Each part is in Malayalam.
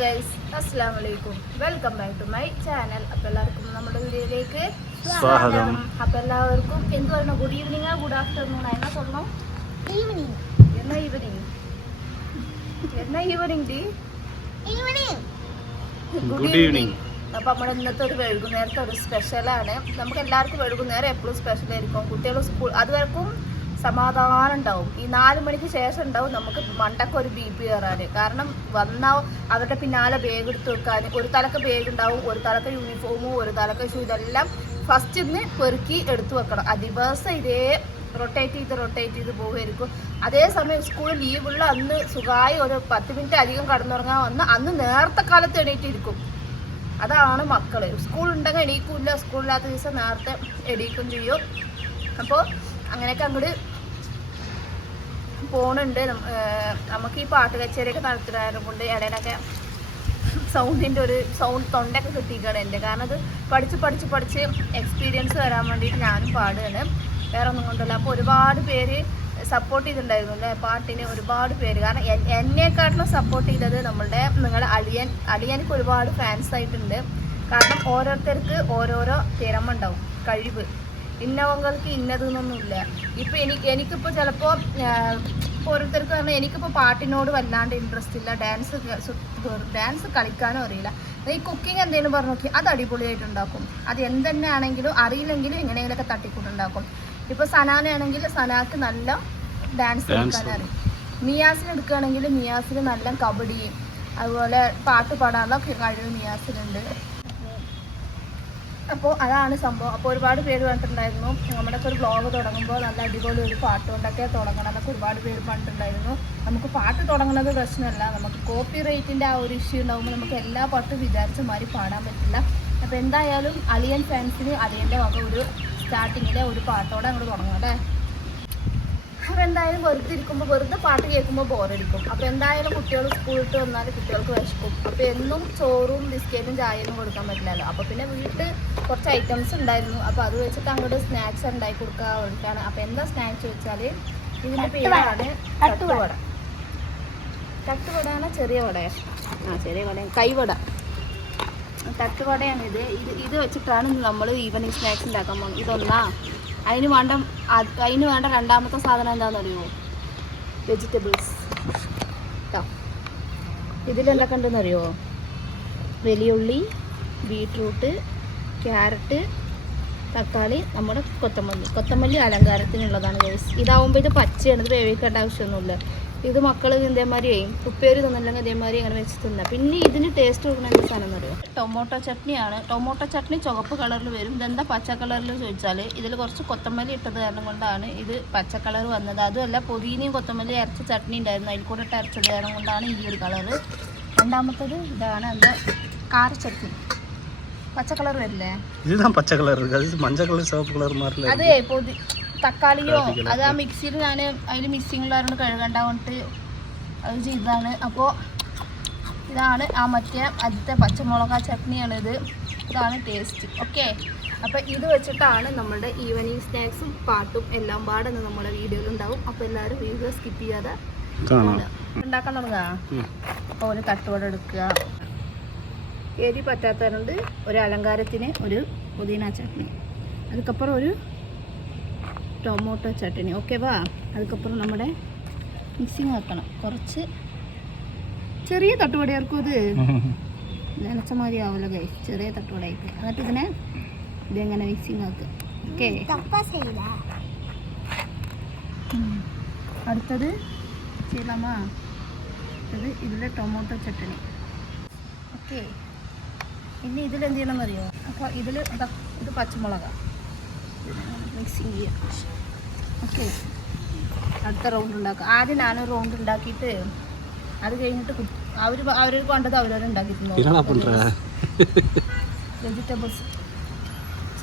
ഗൈസ്, അസ്സലാമു അലൈക്കും. Welcome back to my channel. അപ്പോൾ എല്ലാവർക്കും നമ്മുടെ വീഡിയോയിലേക്ക് സ്വാഗതം. അപ്പോൾ എല്ലാവർക്കും എന്ത് പറയണം, ഗുഡ് ഈവനിങ്, ഗുഡ് ആഫ്റ്റർനൂൺ, എന്നാ சொல்லணும்? ഈവനിങ്. എന്നാ ഈവനിങ്? എന്നാ ഈവനിങ് ഡി? Good evening. അപ്പോൾ നമ്മുടെ ഇന്നത്തെ ഒരു വൈകുന്നേരത്തെ ഒരു സ്പെഷ്യലാണ്. നമുക്ക് എല്ലാവർക്കും വൈകുന്നേരം എപ്പോഴും സ്പെഷ്യലായിരിക്കും. കുട്ടികൾ സ്കൂൾ അതുവരെക്കും സമാധാനം ഉണ്ടാവും. ഈ 4 മണിക്ക് ശേഷം ഉണ്ടാവും നമുക്ക് മണ്ടക്ക് ഒരു BP കയറാൻ. കാരണം വന്നാൽ അവരുടെ പിന്നാലെ ബാഗ് എടുത്ത് വെക്കാൻ, ഒരു തലക്ക് ബാഗ് ഉണ്ടാവും, ഒരു തലക്ക് യൂണിഫോമും, ഒരു തലക്ക് ഷൂ, ഇതെല്ലാം ഫസ്റ്റ് ഇന്ന് പെറുക്കി എടുത്തു വെക്കണം. ആ ദിവസം ഇതേ റൊട്ടേറ്റ് ചെയ്ത് പോകുമായിരിക്കും. അതേസമയം സ്കൂൾ ലീവുള്ള അന്ന് സുഖമായി ഒരു 10 മിനിറ്റ് അധികം കടന്നുറങ്ങാൻ വന്ന് അന്ന് നേരത്തെ കാലത്ത് എണീറ്റിരിക്കും. അതാണ് മക്കൾ. സ്കൂൾ ഉണ്ടെങ്കിൽ എണീക്കില്ല, സ്കൂളില്ലാത്ത ദിവസം നേരത്തെ എണീക്കും ചെയ്യും. അപ്പോൾ അങ്ങനെയൊക്കെ അങ്ങോട്ട് പോണുണ്ട്. നമുക്ക് ഈ പാട്ട് കച്ചേരിയൊക്കെ നടത്തുന്നതിനെ കൊണ്ട് ഇടയിലൊക്കെ സൗണ്ടിൻ്റെ ഒരു തൊണ്ടൊക്കെ കിട്ടിയിരിക്കുകയാണ് എൻ്റെ. കാരണം അത് പഠിച്ച് എക്സ്പീരിയൻസ് വരാൻ വേണ്ടിയിട്ട് ഞാനും പാടുകയാണ്, വേറെ ഒന്നും കൊണ്ടല്ല. അപ്പോൾ ഒരുപാട് പേര് സപ്പോർട്ട് ചെയ്തിട്ടുണ്ടായിരുന്നു അല്ലേ പാട്ടിന്, ഒരുപാട് പേര്. കാരണം എന്നെക്കാട്ടിലും സപ്പോർട്ട് ചെയ്തത് നിങ്ങളുടെ അളിയനക്ക് ഒരുപാട് ഫാൻസ് ആയിട്ടുണ്ട്. കാരണം ഓരോരുത്തർക്ക് ഓരോരോ തിരമ ഉണ്ടാവും, കഴിവ്. ഇന്നവങ്ങൾക്ക് ഇന്നതെന്നൊന്നുമില്ല. ഇപ്പോൾ എനിക്കിപ്പോൾ ചിലപ്പോൾ ഓരോരുത്തർക്ക് പറഞ്ഞാൽ എനിക്കിപ്പോൾ പാട്ടിനോട് വല്ലാണ്ട് ഇൻട്രസ്റ്റ് ഇല്ല, ഡാൻസ് കളിക്കാനും അറിയില്ല. ഈ കുക്കിംഗ് എന്തെങ്കിലും പറഞ്ഞു നോക്കി അത് അടിപൊളിയായിട്ടുണ്ടാക്കും. അത് എന്തെന്നാണെങ്കിലും അറിയില്ലെങ്കിലും എങ്ങനെയെങ്കിലുമൊക്കെ തട്ടിക്കൂട്ടുണ്ടാക്കും. ഇപ്പോൾ സനാനാണെങ്കിൽ സനാക്ക് നല്ല ഡാൻസ് കളിക്കാൻ അറിയും. മിയാസിന് എടുക്കുകയാണെങ്കിൽ മിയാസിന് നല്ല കബഡി, അതുപോലെ പാട്ട് പാടാനുള്ള കഴിവ് മിയാസിനുണ്ട്. അപ്പോൾ അതാണ് സംഭവം. അപ്പോൾ ഒരുപാട് പേര് പറഞ്ഞിട്ടുണ്ടായിരുന്നു നമ്മുടെയൊക്കെ ഒരു ബ്ലോഗ് തുടങ്ങുമ്പോൾ നല്ല അടിപൊളി ഒരു പാട്ട് കൊണ്ടൊക്കെ തുടങ്ങണം എന്നൊക്കെ ഒരുപാട് പേര് പറഞ്ഞിട്ടുണ്ടായിരുന്നു. നമുക്ക് പാട്ട് തുടങ്ങുന്നത് പ്രശ്നമല്ല, നമുക്ക് കോപ്പി റൈറ്റിൻ്റെ ആ ഒരു ഇഷ്യൂ ഉണ്ടാകുമ്പോൾ നമുക്ക് എല്ലാ പാട്ടും വിചാരിച്ച മാതിരി പാടാൻ പറ്റില്ല. അപ്പോൾ എന്തായാലും അളിയൻ ഫാൻസിന് അളിയൻ്റെ വക ഒരു സ്റ്റാർട്ടിങ്ങിലെ ഒരു പാട്ടോടെ അങ്ങോട്ട് തുടങ്ങാം അല്ലേ. അപ്പോൾ എന്തായാലും വെറുതെ പാട്ട് കേൾക്കുമ്പോൾ ബോറടിക്കും. അപ്പോൾ എന്തായാലും കുട്ടികൾ സ്കൂളിട്ട് വന്നാൽ കുട്ടികൾക്ക് വിശക്കും. അപ്പോൾ എന്നും ചോറും ബിസ്ക്കറ്റും ചായയൊന്നും കൊടുക്കാൻ പറ്റില്ലല്ലോ. അപ്പോൾ പിന്നെ വീട്ടിൽ കുറച്ച് ഐറ്റംസ് ഉണ്ടായിരുന്നു. അപ്പോൾ അത് വെച്ചിട്ട് അങ്ങോട്ട് സ്നാക്സ് ഉണ്ടാക്കി കൊടുക്കാൻ വേണ്ടിയിട്ടാണ്. അപ്പോൾ എന്താ സ്നാക്സ് വെച്ചാൽ ഇതിൻ്റെ പേരാണ് തട്ടുവട. തട്ടുവടയാണ് ചെറിയ വടയാണ്, ചെറിയ വടയാണ് കൈവട. തട്ടുവടയാണ് ഇത് വെച്ചിട്ടാണ് നമ്മൾ ഈവനിങ് സ്നാക്സ് ഉണ്ടാക്കാൻ പോകുന്നത്. ഇതൊന്നാ അതിന് വേണ്ട രണ്ടാമത്തെ സാധനം എന്താണെന്ന് അറിയുമോ? വെജിറ്റബിൾസ് കേട്ടോ. ഇതിലെന്തൊക്കെ ഉണ്ടെന്ന് അറിയുമോ? വലിയുള്ളി, ബീട്രൂട്ട്, ക്യാരറ്റ്, തക്കാളി, നമ്മുടെ കൊത്തമല്ലി അലങ്കാരത്തിനുള്ളതാണ് ഗൈസ്. ഇതാവുമ്പോൾ ഇത് പച്ചയാണ്, ഇത് വേവിക്കേണ്ട ആവശ്യമൊന്നുമില്ല. ഇത് മക്കൾ ഇതേമാതിരി ഉപ്പേരി തിന്നില്ലെങ്കിൽ ഇതേമാതിരി അങ്ങനെ വെച്ച് തിന്നാം. പിന്നെ ഇതിന് ടേസ്റ്റ് കൊടുക്കുന്ന എന്ത് സാധനം എന്ന് അറിയുമോ? ടൊമാറ്റോ ചട്നിയാണ്. ടൊമാറ്റോ ചട്നി ചുവപ്പ് കളറിൽ വരും. ഇതെന്താ പച്ച കളറിൽ ചോദിച്ചാൽ ഇതിൽ കുറച്ച് കൊത്തമല്ലി ഇട്ടത് കാരണം കൊണ്ടാണ് ഇത് പച്ച കളർ വന്നത്. അതുമല്ല പൊതിനയും കൊത്തമല്ലി അരച്ച ചട്നി ഉണ്ടായിരുന്നു, അതിൽ കൂടെ ഇട്ട് അരച്ചത് കാരണം കൊണ്ടാണ് ഈ ഒരു കളറ്. രണ്ടാമത്തത് ഇതാണ് എന്താ കാര ചട്നി, പച്ച കളർ വരില്ലേ? പച്ച കളർ, മഞ്ഞ കളർ, ചുവപ്പ് കളർ മാറില്ല. അതെ, തക്കാളിയോ അത് ആ മിക്സിയിൽ ഞാൻ അതിൽ മിക്സിങ്ങിലായിരുന്നു കഴുകണ്ട കൊണ്ട് അത് ചെയ്തതാണ്. അപ്പോൾ ഇതാണ് ആ മറ്റേ ആദ്യത്തെ പച്ചമുളക് ചട്നിയാണിത്. ഇതാണ് ടേസ്റ്റ്. ഓക്കെ, അപ്പോൾ ഇത് വെച്ചിട്ടാണ് നമ്മുടെ ഈവനിങ് സ്നാക്സും പാട്ടും എല്ലാം പാടെ നമ്മുടെ വീഡിയോയിൽ ഉണ്ടാവും. അപ്പോൾ എല്ലാവരും വീഡിയോ സ്കിപ്പ് ചെയ്യാതെ ഉണ്ടാക്കാൻ തുടങ്ങുക. അപ്പോൾ ഒരു തട്ടുവട എടുക്കുക. എരി പറ്റാത്തതുകൊണ്ട് ഒരു അലങ്കാരത്തിന് ഒരു പുതിന ചട്നി, അതുക്കപ്പുറം ഒരു ടൊമാറ്റോ ചട്നി. ഓക്കെ വാ. അതുക്കപ്പുറം നമ്മുടെ മിക്സിങ് വെക്കണം. കുറച്ച് ചെറിയ തട്ടുവടയായിരിക്കും ഇത്, നനച്ച മാതിരി ആവില്ല കൈ, ചെറിയ തട്ടുവടയായിട്ട്. എന്നിട്ട് ഇതെങ്ങനെ മിക്സിങ് ആക്കുക. ഓക്കെ, അടുത്തത് ചെയ്യലാമാ. അടുത്തത് ഇതിലെ ടൊമാറ്റോ ചട്നി. ഓക്കെ, ഇനി ഇതിലെന്ത് ചെയ്യണമെന്ന് അറിയുമോ? അപ്പോൾ ഇത് പച്ചമുളകാണ്, മിക്സിങ് ചെയ്യാം. ഓക്കെ, അടുത്ത റൗണ്ട് ഉണ്ടാക്കുക. ആദ്യം ഞാൻ റൗണ്ട് ഉണ്ടാക്കിയിട്ട് അത് കഴിഞ്ഞിട്ട് അവർക്ക് വേണ്ടത് അവരുണ്ടാക്കിയിട്ടുണ്ടോ. വെജിറ്റബിൾസ്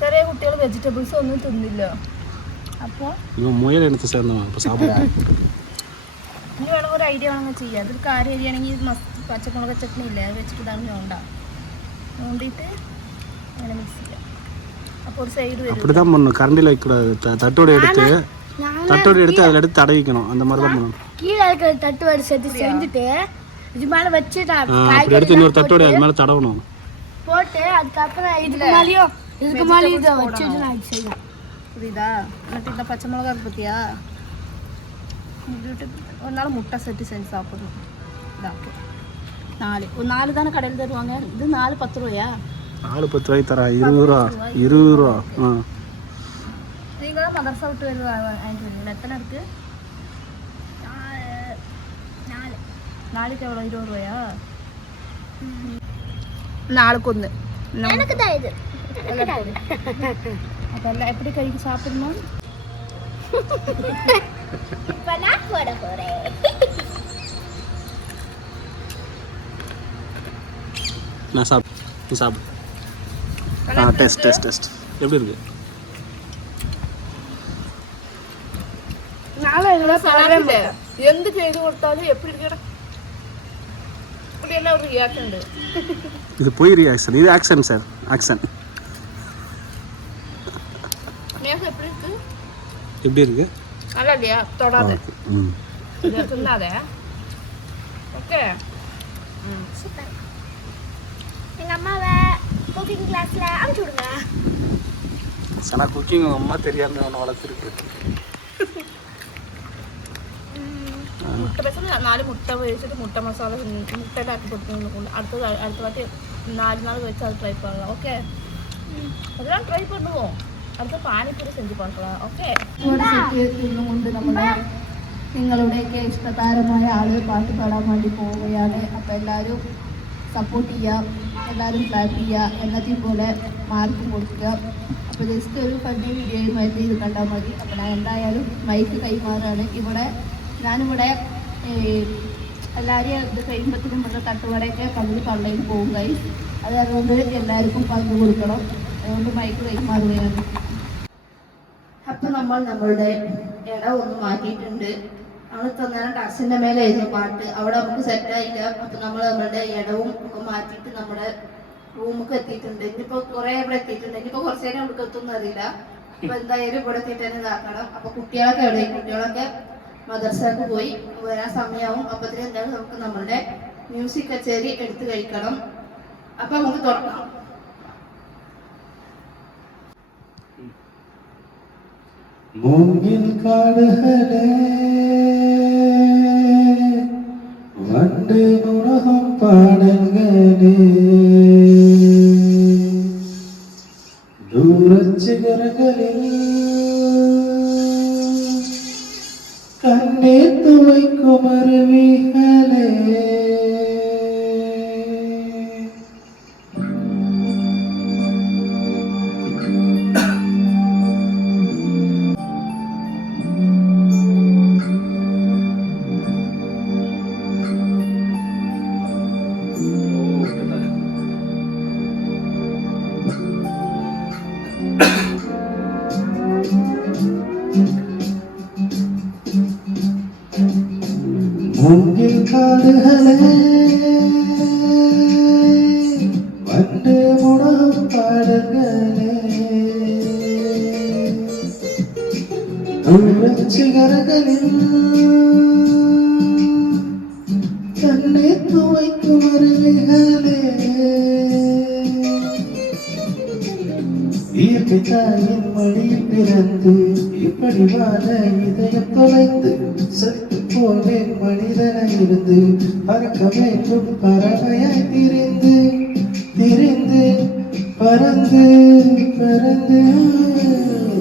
ചെറിയ കുട്ടികൾ വെജിറ്റബിൾസ് ഒന്നും തിന്നില്ല. അപ്പോൾ ഇനി വേണമെങ്കിൽ ഒരു ഐഡിയ വേണമെങ്കിൽ ചെയ്യാം. അതൊരു കാര്യം അരിയാണെങ്കിൽ പച്ചമുളക് ചട്നി ഇല്ലേ, അത് വെച്ചിട്ട് ഇതാണ് നോണ്ടിയിട്ട് അങ്ങനെ മിക്സ് ചെയ്യാം. അപ്പോൾ ഒരു സൈഡ് വരും. அப்படிதான் பண்ணணும், கரண்டில வைக்க கூடாது. தட்டோட எடுத்து அதில் எடுத்து தடவிக்கணும். அந்த மாதிரி தான் பண்ணணும். கீழே இருக்கிற தட்டு வடை செஞ்சுட்டு இது மேல வச்சுட்டா அப்படி எடுத்து இன்னொரு தட்டோட அது மேலே தடவணும். போட்டு அதுக்கப்புறம் இதுக்கு மேலேயும் இதை வச்சுட்டு நான் இது செய்வேன். புரியுதா? എന്നിട്ട് இந்த பச்சை மிளகா இருக்கு பார்த்தியா, ஒரு நாள் முட்டை செட்டு செஞ்சு சாப்பிடணும். இதாக்கு 4 ஒரு 4 தானே கடையில் தருவாங்க. இது 4 10 ரூபாயா? 4 10 ரூபாய்க்கு தரா 20 ரூபா 20 ரூபா. நீங்களும் மதரசா விட்டு வாங்கிட்டு வரீங்களா? எத்தனை இருக்கு? 4 எவ்வளோ? 20 ரூபாயா? 4க்கு 1. எனக்கு தான் இது அதெல்லாம் எப்படி கறிக்கு சாப்பிடணும்? இப்போ நான் போட போகிறேன். நான் சாப்பிடு சாப்பிடு. டெஸ்ட் எப்படி இருக்கு? എന്ത് ചെയ്ത് കൊടുത്താലും എപ്പി ഇരിക്കണം இப்படியெல்லாம் ஒரு ரியாக்ஷன் உண்டு. இது போய் ரியாக்ஷன், இது ஆக்ஷன் சார், ஆக்ஷன். மேகம் எப்படி இருக்கு? எப்படி இருக்கு? நல்லா இல்லையா? தொடாத, சொல்லாத. Okay, super. எங்கள் அம்மாவை குக்கிங் கிளாஸில் அனுப்பிச்சி விடுங்க. ஆனால் குக்கிங் அம்மா தெரியாமல் அவனை வளர்த்துருக்கு. മുട്ട പൈസ 4 മുട്ട വേവിച്ചിട്ട് മുട്ട മസാല മുട്ടയുടെ ആക്കി കൊടുക്കുന്നു. അടുത്ത വാട്ടി 4 നാൾ വെച്ച് അത് ட்ரை பண்ணலாம். ஓகே, அதெல்லாம் ட்ரை பண்ணுவோம். അടുത്ത പാനിപ്പൂരി സെഞ്ച് பார்க்கலாம். ഓക്കെ, കൊണ്ട് നമ്മുടെ നിങ്ങളുടെയൊക്കെ ഇഷ്ടതാരമായ ആള് പാട്ട് പാടാൻ വേണ്ടി പോവുകയാണ്. അപ്പോൾ എല്ലാവരും സപ്പോർട്ട് ചെയ്യുക, എല്ലാവരും ക്ലാപ്പ് ചെയ്യുക, എന്നത്തെയും പോലെ മാർക്ക് കൊടുക്കുക. അപ്പോൾ ജസ്റ്റ് ഒരു ഫണ്ണി വീഡിയോയുമായിട്ട് ഇത് കണ്ടാൽ മതി. അപ്പോൾ ഞാൻ എന്തായാലും മൈക്ക് കൈമാറാണ്. ഞാനിവിടെ എല്ലാവരെയും ഇത് കഴിയുമ്പോഴത്തേക്കും നമ്മുടെ തട്ടുകടയൊക്കെ പകുതി പള്ളയിൽ പോകുക. അതുകൊണ്ട് എല്ലാവർക്കും പങ്കു കൊടുക്കണം. അതുകൊണ്ട് മൈക്ക് കൈമാറുകയാണ്. അപ്പം നമ്മളുടെ ഇട ഒന്ന് മാറ്റിയിട്ടുണ്ട്. നമ്മൾ തന്നേരം ടക്സിൻ്റെ മേലെ എഴുതിയ പാട്ട് അവിടെ നമുക്ക് സെറ്റായില്ല. അപ്പം നമ്മളുടെ ഇടവും ഒക്കെ മാറ്റിയിട്ട് നമ്മുടെ റൂമൊക്കെ എത്തിയിട്ടുണ്ട്. ഇനിയിപ്പോൾ കുറേ ഇവിടെ എത്തിയിട്ടുണ്ട്. ഇനിയിപ്പോൾ കുറച്ച് നേരം നമുക്ക് എത്തുമെന്ന് അറിയില്ല. അപ്പം എന്തായാലും ഇവിടെ എത്തിയിട്ട് തന്നെ ഇതാക്കണം. അപ്പോൾ കുട്ടികളൊക്കെ എവിടെയും കുട്ടികളൊക്കെ മദർസക്ക് പോയി വരാൻ സമയമാവും. അപ്പത്തിന് എന്തായാലും നമുക്ക് നമ്മളുടെ മ്യൂസിക് കച്ചേരി എടുത്ത് കഴിക്കണം. അപ്പൊ നമുക്ക് തുടങ്ങാം. മൂങ്ങിൽ കാടുകളെ വണ്ട് നുണഹം പാടങ്ങളെ ദൂരച്ചികരകളിൽ കണ്ണേ തുവയ്ക്കും അരുവികളെ മൂങ്ങിൽ കാടുകളെ വണ്ട് മുണം പാടങ്ങളെ ദൂരച്ചികരകളിൽ കണ്ണേ തുവയ്ക്കും അരുവികളെ இயற்கை தாயின் மடியில் பிறந்து இப்படி வாழ இதயம் தொலைந்து செத்து போவேன் மனிதனாய் இருந்து பறக்க வேண்டும் பறவையாய் திரிந்து திரிந்து பறந்து பறந்து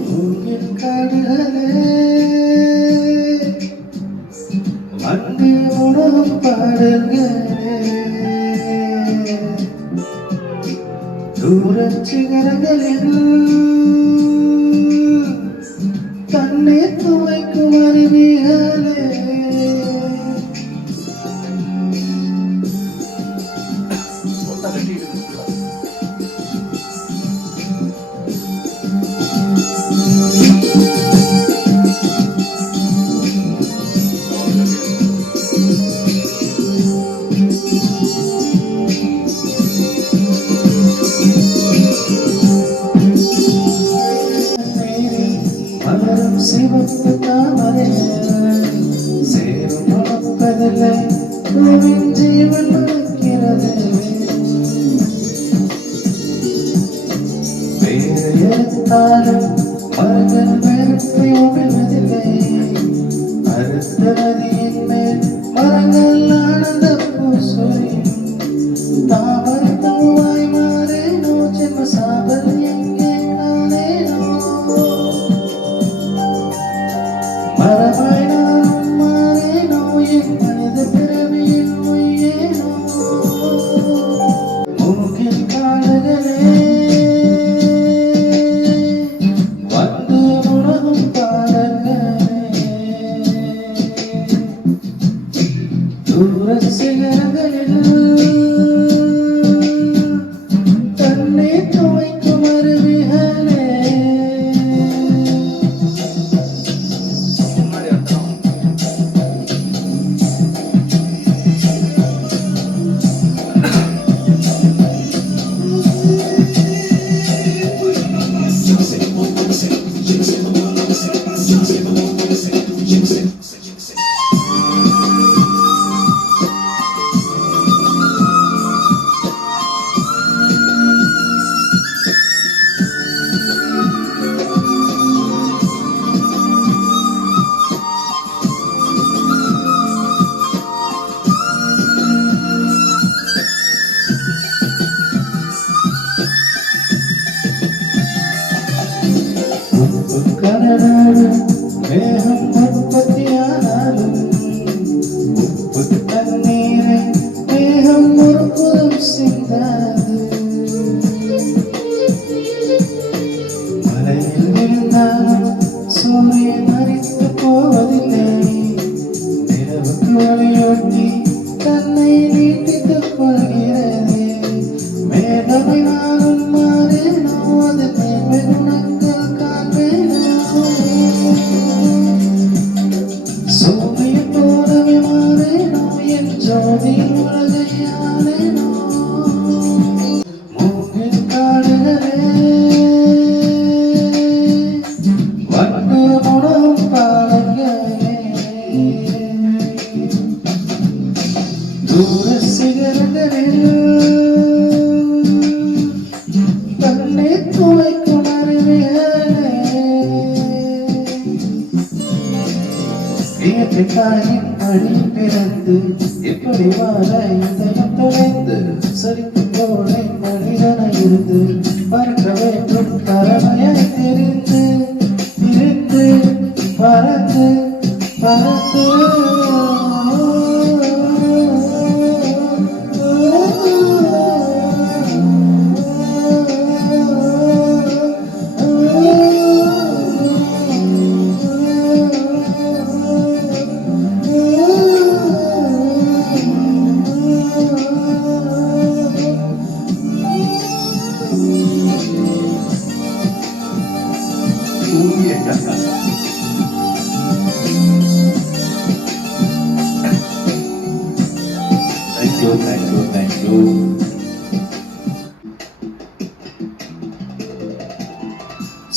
மூங்கில் காடுகளே வந்து உணவும் பாடல்களே ദൂരച്ചികരകളിൽ തന്നെ തുവയ്ക്കും അരുവികളെ வந்தாலும் மரங்கள் மேற்பை ஒழுவதில்லை. அடுத்த நதியின் மேல் மரங்கள் ஆனந்த பூசொலியும் தாமரை பூவாய் மாறேனோ ஜென்ம சாபல் எங்கே காணேனோ மரமாய் நானும் மாறேனோ என் மனித பிறவியில் மொய்யேனோ மூங்கில் காடுகளே வந்து உணவும் பாடல்களே தூர சிகரங்களில் தன்னை துவைக்கும் அருவிகளே கடலோடு மேகம் உற்பத்தியானாலும் உப்பு தண்ணீரை மேகம் ஒருபுறம் சிந்தாது. மலையில் விழுந்தாலும் சூரியன் மறித்து போவதில்லை. நிலவுக்கு வழியோட்டி தன்னை நீட்டித்துக் கொள்கிறது. மேகமை நானும் மாறேனோ அது மேன்மைகுணங்கள் காண்பேனோ சூரியன் போலவே மாறேனோ என் ஜோதியில் உலகையானேனோ மூங்கில் காடுகளே வந்து உணவும் பாடல்களே தூர சிகரங்களில் தன்னை துவைக்கும் அருவிகளே தாயின் மடி பிறந்து எப்படி வாழ இதயம் தொலைந்து சரித்து போலை மனிதனை இருந்து பார்க்க வேண்டும் கடமையை தெரிந்து இருந்து பறந்து பறந்து Thank you.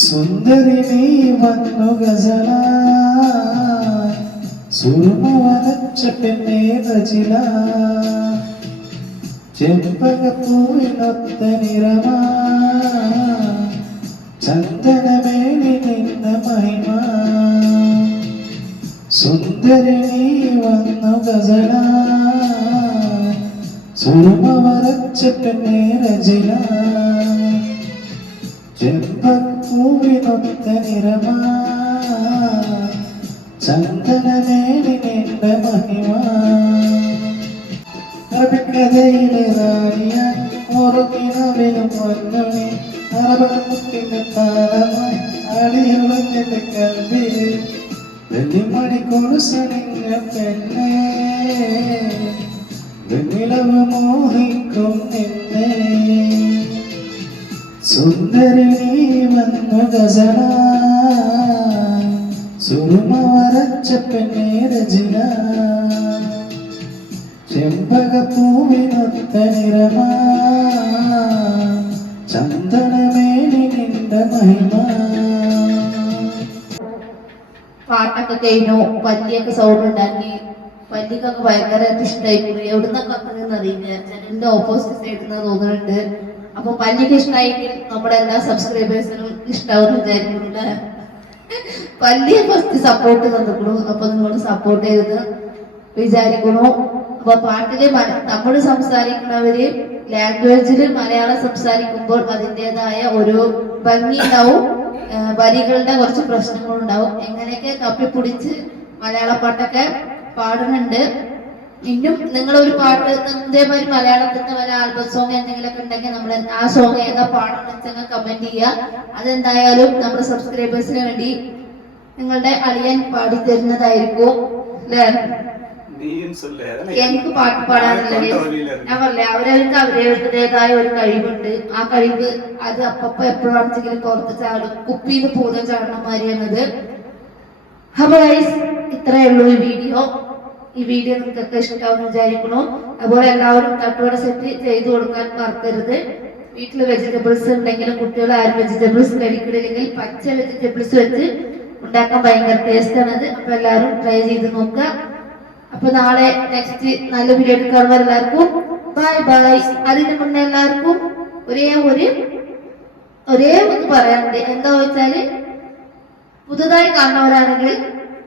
സുന്ദരി നീ വന്നു ഗസല സുറുമ വരച്ച പെണ്ണേ റജില ചെമ്പകപ്പൂവിനൊത്ത നിറമാ ചന്ദനമേനി നിന്ന മഹിമ സുന്ദരി നീ വന്നു ഗസല സുറുമ വരച്ച പെണ്ണേ റജില ചെമ്പകപ്പൂവിനൊത്ത നിറമാ ചന്ദനമേനി നിന്ന മഹിമ അറബിക്കഥയിലെ റാണിയായി മുറുകിനവിലും പൊന്നുണി അറബിന്റെ താളമായി അടിയുളഞ്ഞെന്റെ കൽവിൽ വെള്ളിമണി കൊലുസണിഞ്ഞ പെണ്ണേ വെണ്ണിലവ് മോഹിക്കും നിന്നെ സുന്ദരി നീ വന്നു ഗസല സുറുമ വരച്ച പെണ്ണേ രജില ചെമ്പകപ്പൂവിനൊത്ത നിറമാ ചന്ദനമേനി നിന്റെ മഹിമ. പാട്ടൊക്കെ കഴിഞ്ഞു, പല്ലിയൊക്കെ സൗണ്ട് ഉണ്ടാക്കി, പല്ലിക്കൊക്കെ ഭയങ്കരമായിട്ട് ഇഷ്ടമായിപ്പോയി. എവിടുന്നൊക്കെ വന്നതെന്ന് അറിയില്ല, ചാനലിന്റെ ഓപ്പോസിറ്റ് സൈഡിൽ നിന്ന് തോന്നുന്നുണ്ട്. അപ്പൊ പല്ലിക്ക് ഇഷ്ടമായെങ്കിൽ നമ്മുടെ എല്ലാ സബ്സ്ക്രൈബേഴ്സിനും ഇഷ്ടാവും വിചാരിക്കുന്നുണ്ട്. പല്ലിയെ ഫസ്റ്റ് സപ്പോർട്ട് തന്നിക്കണു, അപ്പൊ നിങ്ങൾ സപ്പോർട്ട് ചെയ്ത് വിചാരിക്കണു. അപ്പൊ പാട്ടില് തമിഴ് സംസാരിക്കുന്നവര് ലാംഗ്വേജിൽ മലയാളം സംസാരിക്കുമ്പോൾ അതിൻ്റെതായ ഒരു ഭംഗി ഉണ്ടാവും, വരികളുടെ കുറച്ച് പ്രശ്നങ്ങളുണ്ടാവും. എങ്ങനെയൊക്കെ തപ്പിപ്പിടിച്ച് മലയാള പാട്ടൊക്കെ പാടുന്നുണ്ട്. ഇന്നും നിങ്ങളൊരു പാട്ട് ഇതേമാതിരി മലയാളത്തിന്റെ വല്ല ആൽബം സോങ് എന്തെങ്കിലുമൊക്കെ ഉണ്ടെങ്കിൽ നമ്മൾ ആ സോങ് ഏതാ പാടണം വെച്ചാൽ കമന്റ് ചെയ്യുക. അതെന്തായാലും നമ്മുടെ സബ്സ്ക്രൈബേഴ്സിന് വേണ്ടി നിങ്ങളുടെ അളിയൻ പാടി തരുന്നതായിരിക്കും അല്ലേ? എനിക്ക് പാട്ട് പാടാനുള്ളത് ഞാൻ പറഞ്ഞേ, അവരവർക്ക് അവരവരുടേതായ ഒരു കഴിവുണ്ട്. ആ കഴിവ് അത് അപ്പപ്പോ എപ്പോഴാണെങ്കിലും പുറത്ത് ചാടും, കുപ്പിയിൽ പൂതം ചാടണമാരിയാണത്. അപ്പൊ ഗൈസ്, ഇത്രയേ ഉള്ളൂ ഈ വീഡിയോ. ഈ വീഡിയോ നിങ്ങൾക്കൊക്കെ ഇഷ്ടമാവും വിചാരിക്കണു. അതുപോലെ എല്ലാവരും തട്ടുവട സെറ്റ് ചെയ്തു കൊടുക്കാൻ മറക്കരുത്. വീട്ടിൽ വെജിറ്റബിൾസ് ഉണ്ടെങ്കിലും കുട്ടികൾ ആരും വെജിറ്റബിൾസ് കഴിക്കണില്ലെങ്കിൽ പച്ച വെജിറ്റബിൾസ് വെച്ച് ഉണ്ടാക്കാൻ ഭയങ്കര ടേസ്റ്റ് ആണത്. അപ്പൊ എല്ലാവരും ട്രൈ ചെയ്ത് നോക്കുക. അപ്പൊ നാളെ നെക്സ്റ്റ് നല്ല വീഡിയോ കാണുമ്പോൾ എല്ലാവർക്കും ബൈ ബൈ. അതിന് മുന്നേ എല്ലാവർക്കും ഒരേ ഒന്ന് പറയാനുണ്ട്. എന്താ വെച്ചാല്, പുതുതായി കാണുന്നവരാണെങ്കിൽ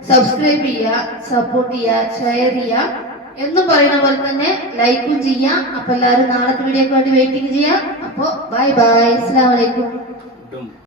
സബ്സ്ക്രൈബ് ചെയ്യുക, സപ്പോർട്ട് ചെയ്യുക, ഷെയർ ചെയ്യുക എന്ന് പറയുന്ന പോലെ തന്നെ ലൈക്കും ചെയ്യാം. അപ്പൊ എല്ലാവരും നാളത്തെ വീഡിയോക്ക് വേണ്ടി വെയിറ്റിംഗ് ചെയ്യാം. അപ്പൊ ബൈ ബൈ, അസ്സലാമു അലൈക്കും.